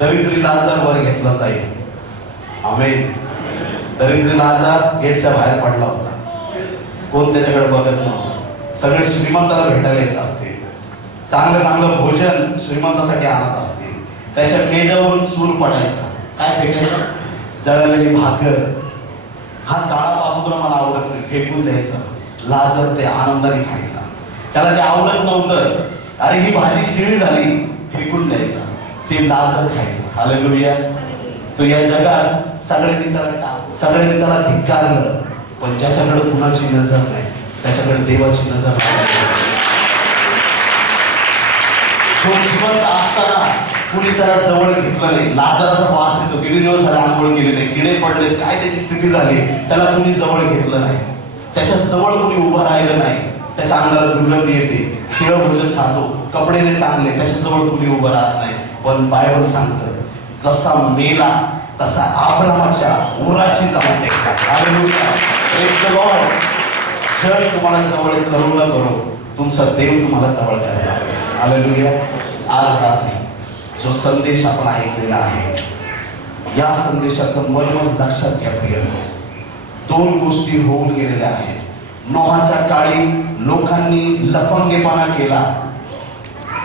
दरिद्री लाजार वर घेतला जाईल. आमेन. दरिद्री लाजार गेटच्या बाहेर पडला होता. कोण त्याच्याकडे बघत नव्हतं. सगळे श्रीमंताला भेटायला येत असतील. चांगलं चांगलं भोजन श्रीमंतासाठी आणत असतील. त्याच्या मेजावरून चूल पडायचा. काय फेकायचं? जळलेली भाकर. हा काळा बाबूला मला आवडत नाही, फेकून द्यायचा. लाजर ते आनंदाने खायचा. त्याला जे आवडत नव्हतं, अरे ही भाजी शिळी झाली, फेकून द्यायचा. ते लाजर खायचं. हालेलुया. तो या जगात सगळ्यांनी त्याला धिक्कारलं, पण ज्याच्याकडे कुणाची नजर नाही त्याच्याकडे देवाची नजर नाही. तो जिवंत असताना कुणी त्याला जवळ घेतलं नाही. लाजाराचा वास येतो, किती दिवस झाले आंघोळ केले नाही, किडे पडले, काय त्याची स्थिती झाली, त्याला कुणी जवळ घेतलं नाही. त्याच्या जवळ कुणी उभं राहिलं नाही. त्याच्या अंगाला दुर्गंधी येते, शिळं भोजन खातो, कपडे नाही चांगले, त्याच्या जवळ कुणी उभं राहत नाही. पण बायबल सांगतं जसा मेला तसा अब्राहाच्या उराशी जाऊन टेकला. हालेलुया. Praise the Lord. जर तुम्हाला जवळ करू न करू, तुमचा देव तुम्हाला जवळ करायला हवे. हालेलुया. आज रात्री जो संदेश आपण ऐकलेला आहे, या संदेशाचं मर्म लक्षात घ्या प्रियांनो. दोन गोष्टी होऊन गेलेल्या आहेत. नोहाच्या काळी लोकांनी लफंगेपणा केला,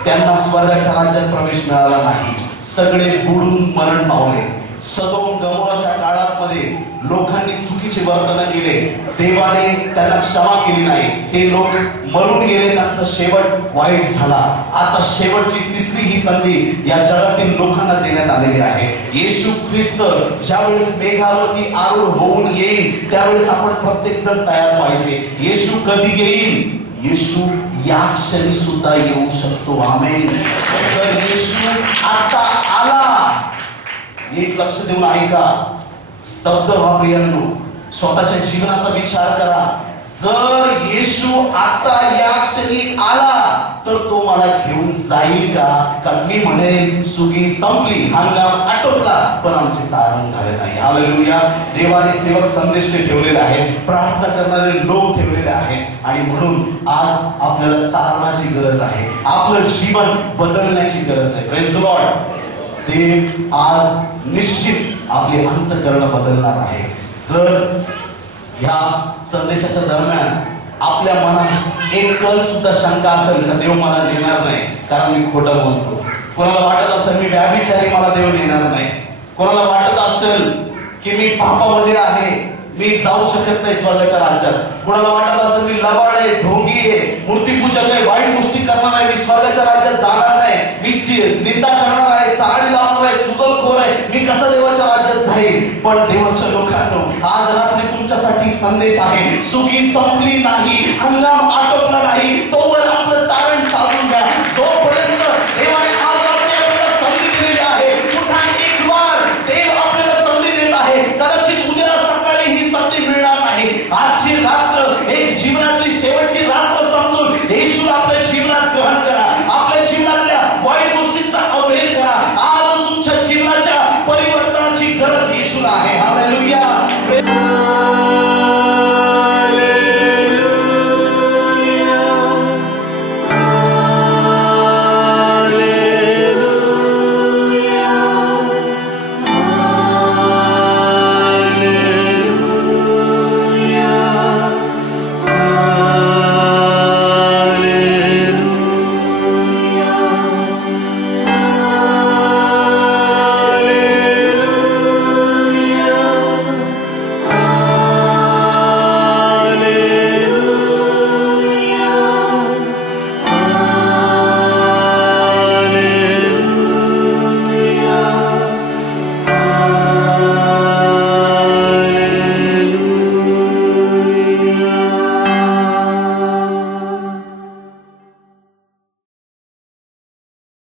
त्यांना स्वर्गाच्या राज्यात प्रवेश मिळाला नाही. सगळे बुडून मरण पावले. सदोम गमोराच्या काळामध्ये लोकांनी चुकीचे वर्तन केले, देवाने त्यांना क्षमा केली नाही. ते लोक मरून गेले, त्यांचा शेवट वाईट झाला. आता शेवटची तिसरी ही संधी या जगातील लोकांना देण्यात आलेली आहे. येशू ख्रिस्त ज्यावेळेस मेघावरती आरूढ होऊन येईल त्यावेळेस आपण प्रत्येक जण तयार पाहिजे. येशू कधी येईल? येशू या क्षणी सुद्धा येऊ शकतो. आमेन. जर येशू आता आला, एक लक्ष देऊन ऐका, स्तब्ध व्हा प्रियांनो, स्वतःच्या जीवनाचा विचार करा. जर येशू आता या क्षणी आला तर तो मला घेऊन जाईल का? कारण मी म्हणेन सुगी संपली, हंगाम आटोपला, पण आमचे तारण झाले नाही. हालेलुया. देवाने सेवक संदेश ठेवलेले आहेत, प्रार्थना करणारे लोक ठेवलेले आहेत आणि म्हणून आज आपल्याला तारणाची गरज आहे. आपलं जीवन बदलण्याची गरज आहे. Praise the Lord. ते आज निश्चित आपले अंतःकरण बदलणार आहे. जर ह्या संदेशाच्या दरम्यान आपल्या मनात एक कल सुद्धा शंका असेल का देव मला देणार नाही कारण मी खोटं बोलतो, कोणाला वाटत असेल मी व्याभिचारी मला देव देणार नाही, कोणाला वाटत असेल की मी पापामध्ये आहे मी जाऊ शकत नाही स्वर्गाच्या राज्यात, कोणाला वाटत असेल मी लबाड आहे, ढोंगी आहे, मूर्तीपूजक आहे, वाईट गोष्टी करणार आहे, मी स्वर्गाच्या राज्यात जाणार नाही, मी निंदा करणार आहे, चाळी लावणार आहे, चुगलखोर आहे, मी कसं देवाच्या राज्यात जाईल. पण देवाच्या लोकांनो, आज रात्री तुमच्यासाठी संदेश आहे. सुगी संपली नाही, हंगाम आटोपला नाही, तो